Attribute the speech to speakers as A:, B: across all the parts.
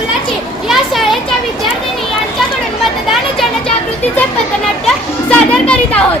A: संकुलाचे या शाळेच्या विद्यार्थिनी यांच्याकडून मतदान जनजागृतीचे पथनाट्य सादर करीत आहोत.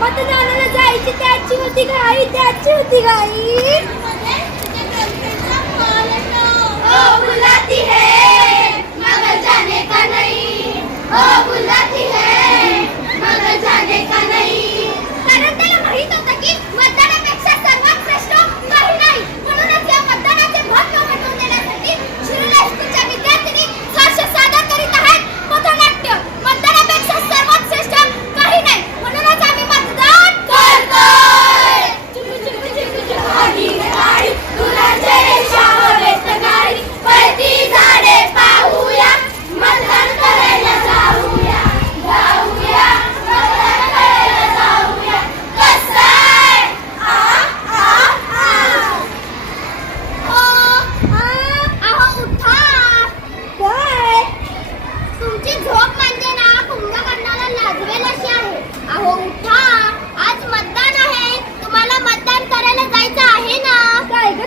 A: मतदानाला जायची त्याची होती घाई त्याची होती घाई.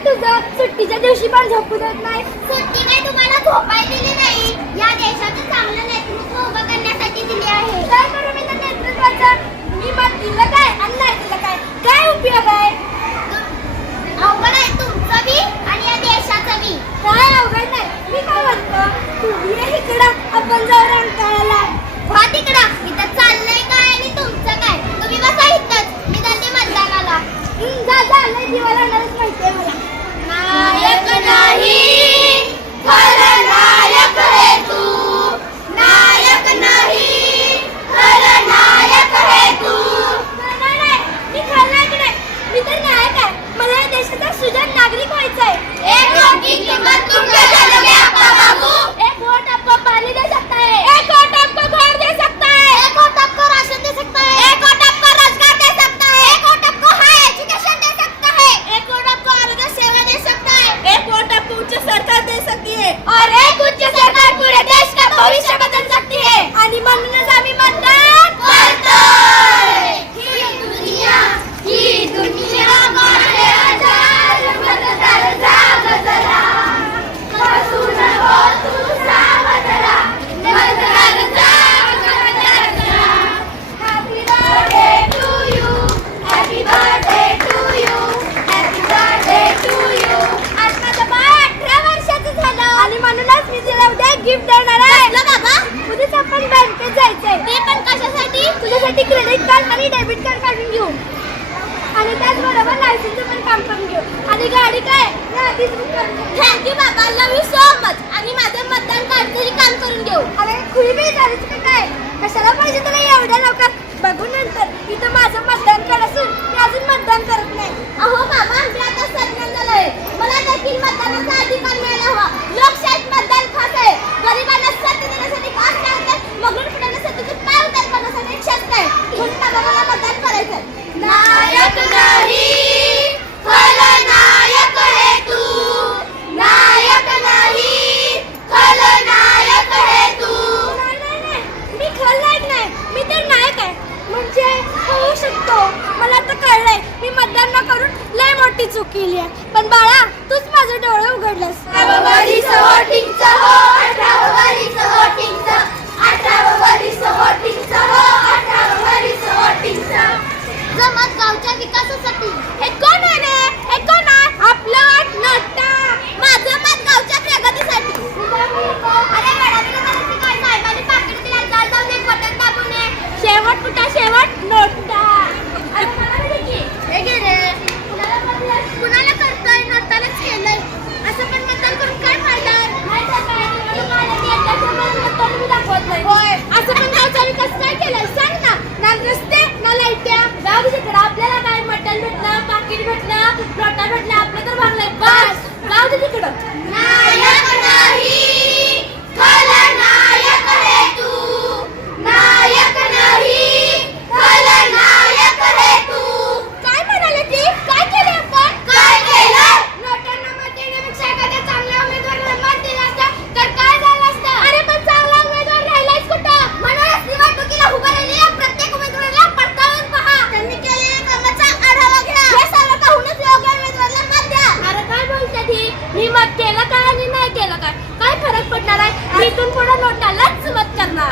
A: तुझं सुट्टीच्या दिवशी पण झोपू देत नाही. सुट्टी काय तुम्हाला झोपाय दिली नाही. त्यासाठी क्रेडिट कार्ड आणि डेबिट कार्ड काढून घेऊ. आणि त्याचबरोबर लायसन्सचं पण काम करून घेऊ. आणि गाडी काय? थँक्यू बाबा लव यू सो मच आणि माझं मतदान कार्ड तरी काम करून घेऊ. अरे खुली बी झालीच काय? कशाला पाहिजे तुला एवढ्या लवकर? बघून नंतर. इथं सगळ्यांना करून लय मोठी चूक केली आहे. पण बाळा तूच माझं डोळं उघडलंस. जमत गावच्या विकासासाठी होय. असं पण गावचा विकास काय केलाय? सांग ना. ना रस्ते ना लाईट्या. गाव तिकडे. आपल्याला काय मटण भेटलं पाकिट भेटलं प्लॉटा भेटलं आपलं तर मी मत केलं काय आणि नाही केलं काय? काय फरक पडणार आहे? इथून पुढे नोटालाच मत करणार.